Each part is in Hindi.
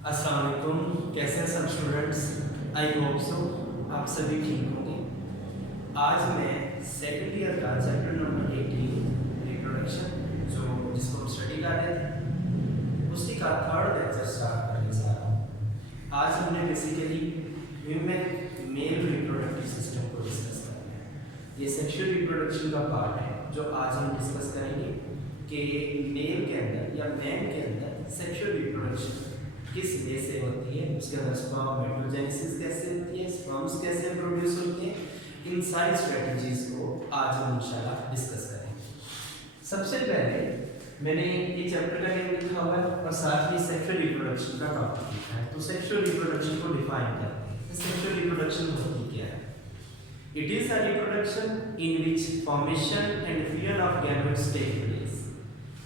अस्सलाम वालेकुम। कैसे हैं सब स्टूडेंट्स? आई होप सो आप सभी ठीक होंगे। आज मैं सेकेंड ईयर का चैप्टर नंबर 18 रिप्रोडक्शन जिसको हम स्टडी कर रहे थे उसी का थर्ड लेक्चर स्टार्ट करने जा रहा हूँ। आज हमने basically human male reproductive system को डिस्कस करना है। ये सेक्सुअल रिप्रोडक्शन का पार्ट है जो आज हम डिस्कस करेंगे कि मेल के अंदर या मैन के अंदर सेक्सुअल रिप्रोडक्शन किस वे से होती है, उसके अंदर स्पर्मेटोजेनेसिस कैसे होती है, स्पर्म्स कैसे प्रोड्यूस होते हैं, इन सारी स्ट्रेटजीज को आज हम इंशाल्लाह डिस्कस करेंगे। सबसे पहले मैंने ये चैप्टर का नेम लिखा हुआ है और साथ ही सेक्सुअल रिप्रोडक्शन का टॉपिक लिखा है। तो सेक्सुअल रिप्रोडक्शन को डिफाइन करते हैं। सेक्सुअल रिप्रोडक्शन होती क्या है? It is a reproduction in which formation and fusion of gametes take place.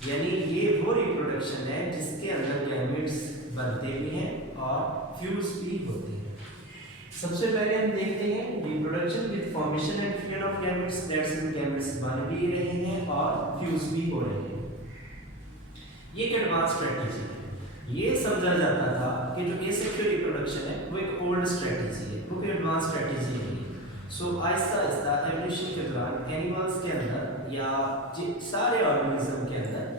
यानी ये वो रिप्रोडक्शन है जिसके अंदर गैमेट्स बनते भी हैं और फ्यूज भी होते हैं। सबसे पहले हम देखते हैं reproduction with formation and fusion of gametes. That's mean gametes बन भी रहे हैं और फ्यूज भी हो रहे हैं। ये एक एडवांस स्ट्रेटजी है। ये समझा जाता था कि जो एसेक्सुअल रिप्रोडक्शन है वो एक ओल्ड स्ट्रेटजी है, वो कोई एडवांस स्ट्रेटजी नहीं है। सो आहिस्ता आहिस्ता एवोल्यूशन के दौरान एनिमल्स के अंदर या सारे ऑर्गेनिज्म के अंदर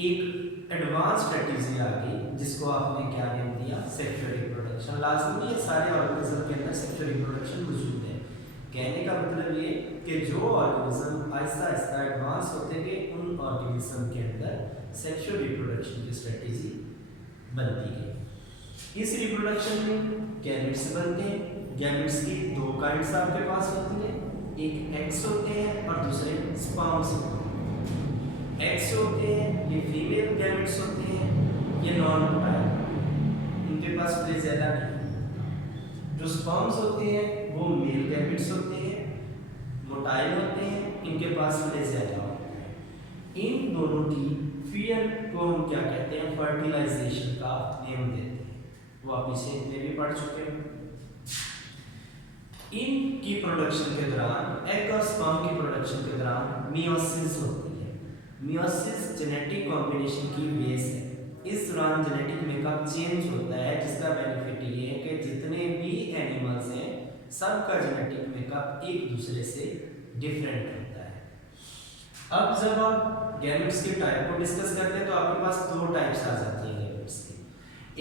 एक एडवांस स्ट्रेटजी आ गई जिसको आपने क्या नेम दिया? Sexual reproduction. लाजमी है सारे ऑर्गेनिज्म के अंदर सेक्सुअल रिप्रोडक्शन मौजूद है। कहने का मतलब ये कि जो ऑर्गेनिज्म आहिस्ता आहिस्ता एडवांस होते गए उन ऑर्गेनिज्म के अंदर सेक्सुअल रिप्रोडक्शन की स्ट्रेटजी बनती गई। इस रिप्रोडक्शन में गैमेट्स बनते हैं। गैमेट्स की दो काइंड्स आपके पास होती हैं, एक एग्स होते हैं और दूसरे स्पर्म्स होते हैं। एग्स होते हैं ये फीमेल गैमेट्स होते हैं, ये नॉन मोटाइल, इनके पास फ्लेजेला नहीं। जो स्पर्म्स होते हैं वो मेल गैमेट्स होते हैं, मोटाइल होते हैं, इनके पास फ्लेजेला होता है। इन दोनों की फ्यूजन को हम क्या कहते हैं? फर्टिलाइजेशन का नेम देते हैं। वो आप इसे में भी पढ़ चुके हैं। इनकी प्रोडक्शन के दौरान एग और स्पर्म की प्रोडक्शन के दौरान मियोसिस होती है। मियोसिस जेनेटिक कॉम्बिनेशन की बेस है। इस दौरान जेनेटिक मेकअप चेंज होता है जिसका बेनिफिट ये है कि जितने भी एनिमल्स हैं सबका जेनेटिक मेकअप एक दूसरे से डिफरेंट होता है। अब जब आप गैमेट्स के टाइप को डिस्कस करते हैं तो आपके पास दो टाइप्स आ जाती हैं गैमेट्स की।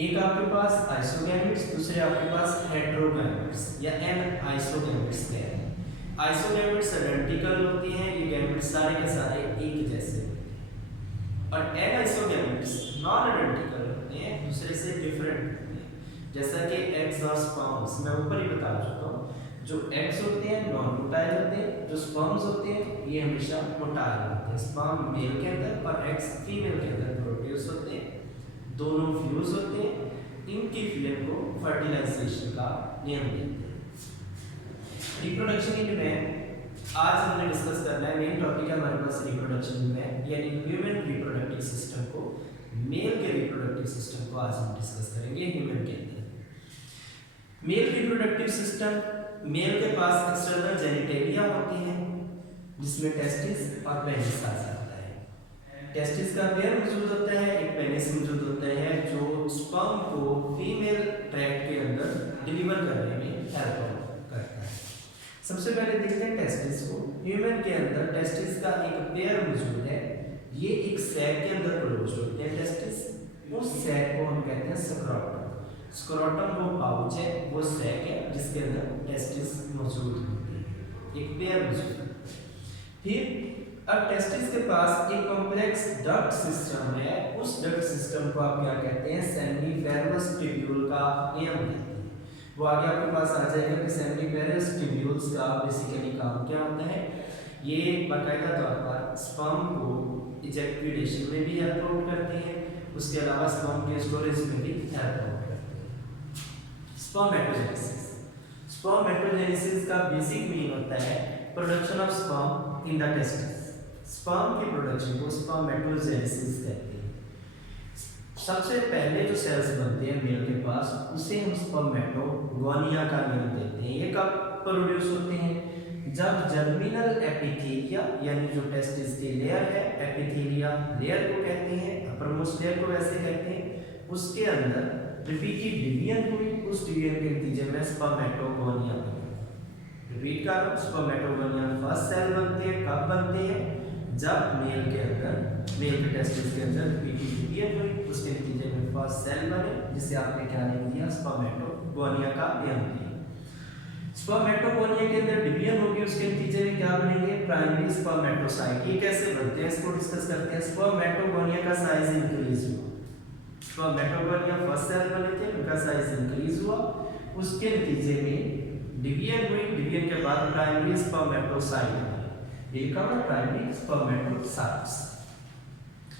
एक आपके पास आइसोगैमेट्स, दूसरे आपके पास हेटेरोगैमेट्स या एन आइसोगैमेट्स कहते हैं। आइसोगैमेट्स आइडेंटिकल होती हैं, ये गैमेट्स सारे के सारे एक जैसे होते हैं। और एन आइसोगैमेट्स नॉन आइडेंटिकल होते हैं, दूसरे से डिफरेंट होते हैं। जैसा कि एग्स और स्पर्म्स मैं ऊपर ही बता चुका हूँ। जो एग्स होते हैं नॉन मोटाइल होते हैं, जो स्पर्म्स होते हैं ये हमेशा मोटाइल होते हैं। स्पर्म मेल के अंदर और एग्स फीमेल के अंदर प्रोड्यूस होते हैं, दोनों फ्यूज होते हैं। इनकी फ्यूजन को फर्टिलाइजेशन का नियम देते हैं। रिप्रोडक्शन इन मैन आज हमने डिस्कस करना है। मेन टॉपिक है हमारे पास रिप्रोडक्शन इन मैन यानी ह्यूमन रिप्रोडक्टिव सिस्टम को, मेल के रिप्रोडक्टिव सिस्टम को आज हम डिस्कस करेंगे ह्यूमन के अंदर। मेल रिप्रोडक्टिव सिस्टम, मेल के पास एक्सटर्नल जेनिटेलिया होती है जिसमें टेस्टिस और पेनिस आ जाता है। टेस्टिस का पेयर मौजूद होता है, एक पेनिस मौजूद होता है जो स्पर्म को फीमेल ट्रैक्ट के अंदर डिलीवर करने में हेल्प करता है। सबसे पहले देखते हैं टेस्टिस को। ह्यूमन के अंदर टेस्टिस का एक पेयर मौजूद है। ये एक सैक के अंदर प्रोड्यूस होते हैं टेस्टिस। उस सैक को हम कहते हैं स्क्रोटम। स्क्रोटम वो पाउच है, वो सैक है जिसके अंदर टेस्टिस मौजूद होते हैं, एक पेयर मौजूद है। फिर अब टेस्टिस के पास एक कॉम्प्लेक्स डक्ट सिस्टम है। उस डक्ट सिस्टम को आप क्या कहते हैं? सेमिफेरस ट्यूब्यूल का नियम कहते हैं। वो आगे आपके पास आ जाएगा कि सेमिफेरस ट्यूब्यूल्स का बेसिकली काम क्या होता है। ये बाकायदा तौर पर स्पर्म को इजैक्यूलेशन में भी हेल्प आउट करते हैं, उसके अलावा स्पर्म के स्टोरेज में भी हेल्प आउट करते हैं। स्पर्मेटोजेनेसिस, स्पर्मेटोजेनेसिस का बेसिक मीन होता है production of sperm in the testis. Sperm की प्रोडक्शन को स्पर्मेटोजेनेसिस कहते हैं। सबसे पहले जो सेल्स बनते हैं मेल के पास उसे हम स्पर्मेटोगोनिया का नाम देते हैं। ये कब प्रोड्यूस होते हैं? जब जर्मिनल एपिथेलिया यानी जो टेस्टिस की लेयर है, एपिथेलिया लेयर को कहते हैं, अपरमोस्ट लेयर को वैसे कहते हैं, उसके अंदर रिपीटेड डिवीजन हुई, उस डिवीजन के नतीजे में स्पर्मेटोगोनिया बनी। रिपीट कर रहा हूं, स्पर्मेटोगोनिया फर्स्ट सेल बनते हैं, कब बनते हैं? जब मेल के अंदर, मेल के टेस्टिस के अंदर रिपीटेड डिवीजन हुई, उसके नतीजे में फर्स्ट सेल बने, जिसे आपने क्या नाम दिया? स्पर्मेटोगोनिया का नाम दिया। स्पर्मेटोगोनिया के अंदर डिवीजन होगी, उसके नतीजे में क्या बनेंगे? Primary spermatocyte. ये कैसे बनते हैं इसको डिस्कस करते हैं। स्पर्मेटोगोनिया का साइज इंक्रीज हुआ, स्पर्मेटोगोनिया फर्स्ट सेल बने थे, उनका साइज इंक्रीज हुआ, उसके नतीजे में डिवीजन हुई, डिवीजन के बाद प्राइमरी स्पर्मेटोसाइट बने। ये लिखा हुआ प्राइमरी स्पर्मेटोसाइट्स।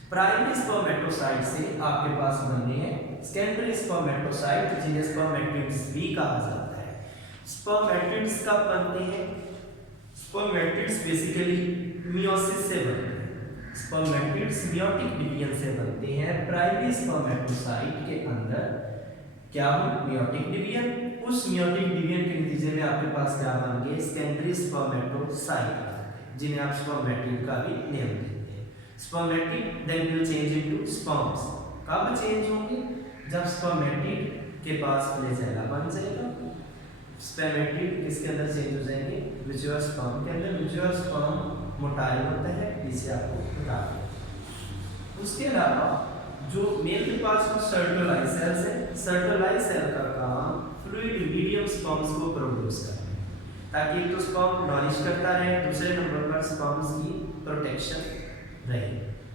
प्राइमरी स्पर्मेटोसाइट से आपके पास बनने हैं सेकेंडरी स्पर्मेटोसाइट, जिन्हें स्पर्मेटिड्स भी कहा जाता है। स्पर्मेटिड्स कब बनते हैं? स्पर्मेटिड्स बेसिकली मियोसिस से बनते हैं। स्पर्मेटिड्स मियोटिक डिवीजन से बनते हैं। प्राइमरी स्पर्मेटोसाइट के अंदर क्या हो? Meiotic division. उस मियोटिक डिवीजन के नतीजे में आपके पास क्या बन गए? सेकेंडरी स्पर्मेटोसाइट, जिन्हें आप स्पर्मेटिड का भी नाम देते हैं। Spermatid then will change into sperms. कब चेंज होंगे? जब स्पर्मेटिड के पास फ्लैजेला बन जाएगा। स्पर्मेटिड किसके अंदर चेंज हो जाएंगे? मैच्योर स्पर्म के अंदर। मैच्योर स्पर्म मोटाइल होता है, इसे आपको बता दें। उसके अलावा जो मेल के पास कुछ सर्टोलाइज सेल्स है, सर्टोलाइज सेल का काम फ्लूइड मीडियम स्पर्म्स को प्रोड्यूस करना है, ताकि एक तो स्पर्म नॉरिश करता रहे, दूसरे नंबर पर स्पर्म्स की प्रोटेक्शन रहे।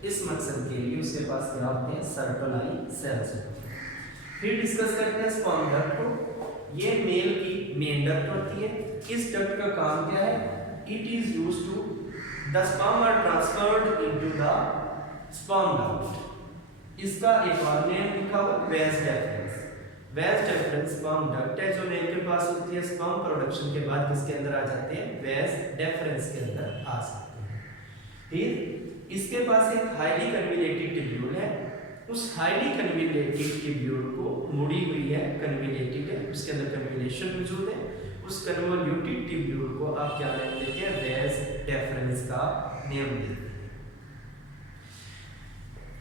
इस मकसद के लिए उसके पास क्या होते हैं? सर्टोलाइज सेल्स होते हैं। फिर डिस्कस करते हैं स्पर्म डक्ट को। ये मेल की मेन डक्ट होती है। इस डक्ट का काम क्या है? It is used to the sperm are transferred into the sperm duct. इसका एक और नेम लिखा हुआ vas deferens. Vas deferens sperm duct है जो मेल के पास होती है। स्पर्म प्रोडक्शन के बाद किसके अंदर आ जाते हैं? वेज डेफरेंस के अंदर आ सकते हैं। फिर इसके पास एक हाईली कन्विलेटेड टिब्यूल है। उस हाईली कन्विलेटेड टिब्यूल को मुड़ी हुई है, कन्विलेटेड है, उसके अंदर कन्विलेशन मौजूद है। उस कन्वोल्यूटेड टिब्यूल को आप क्या नाम देते हैं? वेज डेफरेंस का नाम देते हैं।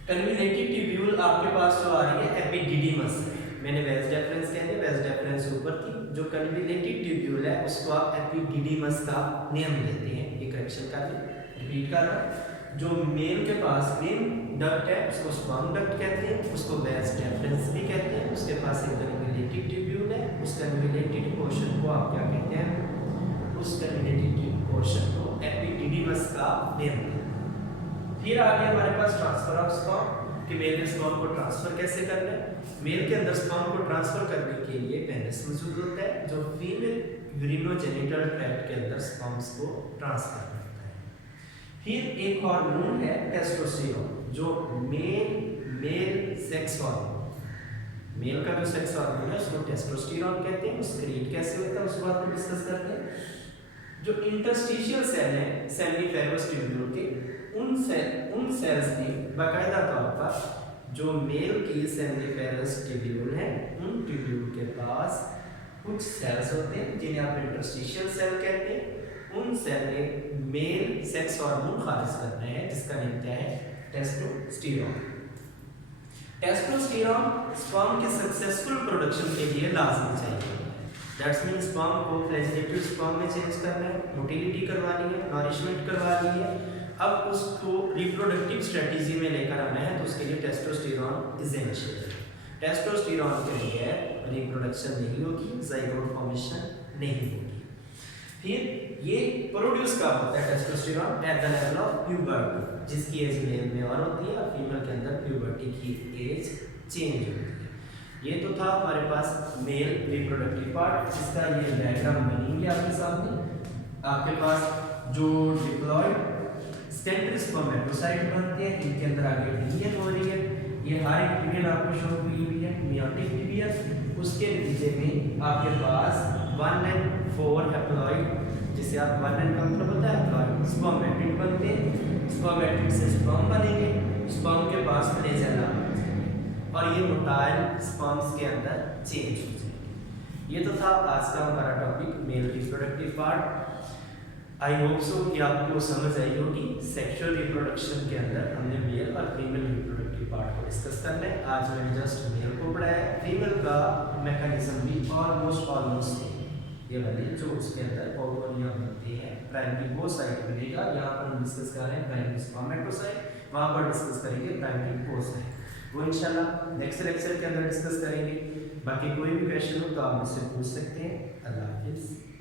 कन्विलेटेड टिब्यूल आपके पास जो आ रही है एपिडिडिमस है। मैंने वेज डेफरेंस कह दिया, वेज डेफरेंस ऊपर थी। जो कन्विलेटेड टिब्यूल है उसको आप एपिडिडिमस का नाम देते हैं। ये करेक्शन का रिपीट कर रहा हूं। जो मेल के पास मेन डक्ट है उसको स्पर्म डक्ट कहते हैं, उसको वेज डेफरेंस भी कहते हैं। उसके पास एक कन्विलेटेड टिब्यूल है। उस कन्विलेटेड पोर्शन को आप क्या कहते हैं? उस कन्विलेटेड पोर्शन को एपिडिडिमस का नाम देते हैं। फिर आगे हमारे पास ट्रांसफर ऑफ स्पर्म, कि मेल के स्पर्म को ट्रांसफर कैसे करना है। मेल के अंदर स्पर्म को ट्रांसफर करने के लिए पेनिस मौजूद होता है, जो फीमेल यूरिनोजेनिटल ट्रैक्ट के अंदर स्पर्म्स को ट्रांसफर करता है। फिर एक हार्मोन है टेस्टोस्टेरोन, जो मेल सेक्स हार्मोन, मेल का जो सेक्स हार्मोन है उसको टेस्टोस्टेरोन कहते हैं। उसका क्रिएट कैसे होता है उस बात को डिस्कस करते हैं। जो इंटरस्टिशियल सेल है सेमिनिफेरस ट्यूब्यूल के, उन सेल्स में बाकायदा तौर पर जो मेल की सेमिनिफेरस ट्यूब्यूल है, उन ट्यूब्यूल के पास कुछ सेल्स होते हैं जिन्हें आप इंटरस्टिशियल सेल कहते हैं। उन सेल में मेल सेक्स हार्मोन खारिज करना है, जिसका नाम क्या है? टेस्टोस्टेरोन। टेस्टोस्टेरोन स्पर्म के सक्सेसफुल प्रोडक्शन के लिए लाजमी चाहिए। दैट्स मीन स्पर्म को फ्लैजेलेटेड स्पर्म में चेंज करना है, मोटिलिटी करवानी है, नॉरिशमेंट करवानी है। अब उसको रिप्रोडक्टिव स्ट्रेटजी में लेकर आना है, तो उसके लिए टेस्टोस्टेरोन एसेंशियल है। टेस्टोस्टेरोन के बगैर रिप्रोडक्शन नहीं होगी, ज़ाइगोट फॉर्मेशन नहीं होगी। फिर ये प्रोड्यूस कब होता है testosterone? At the level of puberty, जिसकी एज मेल में और होती है और फीमेल के अंदर प्यूबर्टी की एज चेंज होती है। ये तो था हमारे पास मेल रिप्रोडक्टिव पार्ट, जिसका ये डायग्राम बनेंगे आपके सामने। आपके पास जो डिप्लॉयड सेकेंडरी स्पर्मेटोसाइट बनते हैं, इनके अंदर आगे डिवीजन हो रही है। ये हर एक डिवीजन आपको शो हुई हुई है, मियोटिक डिवीजन। उसके नतीजे में आपके पास 1 and 4 हैप्लॉइड, जिसे आप 1 and का मतलब होता है हैप्लॉइड, स्पर्मेटिड बनते हैं। स्पर्मेटिड से स्पर्म बनेंगे, स्पर्म के पास फ्लैजेला और ये मोटाइल स्पर्म्स के अंदर चेंज हो जाएंगे। ये तो था आज का हमारा topic male reproductive part. I hope so कि आपको समझ आई होगी। सेक्सुअल रिप्रोडक्शन के अंदर हमने मेल और फीमेल रिप्रोडक्टिव पार्ट को डिस्कस कर लें। आज मैंने जस्ट मेल को पढ़ाया है, फीमेल का मैकेनिज्म भी ऑलमोस्ट ये वाली जो उसके अंदर ओवोनिया बनती है, प्राइमरी oocyte मिलेगा। यहाँ पर हम डिस्कस कर रहे हैं प्राइमरी स्पर्मेटोसाइट, वहाँ पर डिस्कस करेंगे प्राइमरी oocyte। वो इंशाल्लाह नेक्स्ट लेक्चर के अंदर डिस्कस करेंगे। बाकी कोई भी क्वेश्चन हो तो आप मुझसे पूछ सकते हैं। अल्लाह हाफिज़।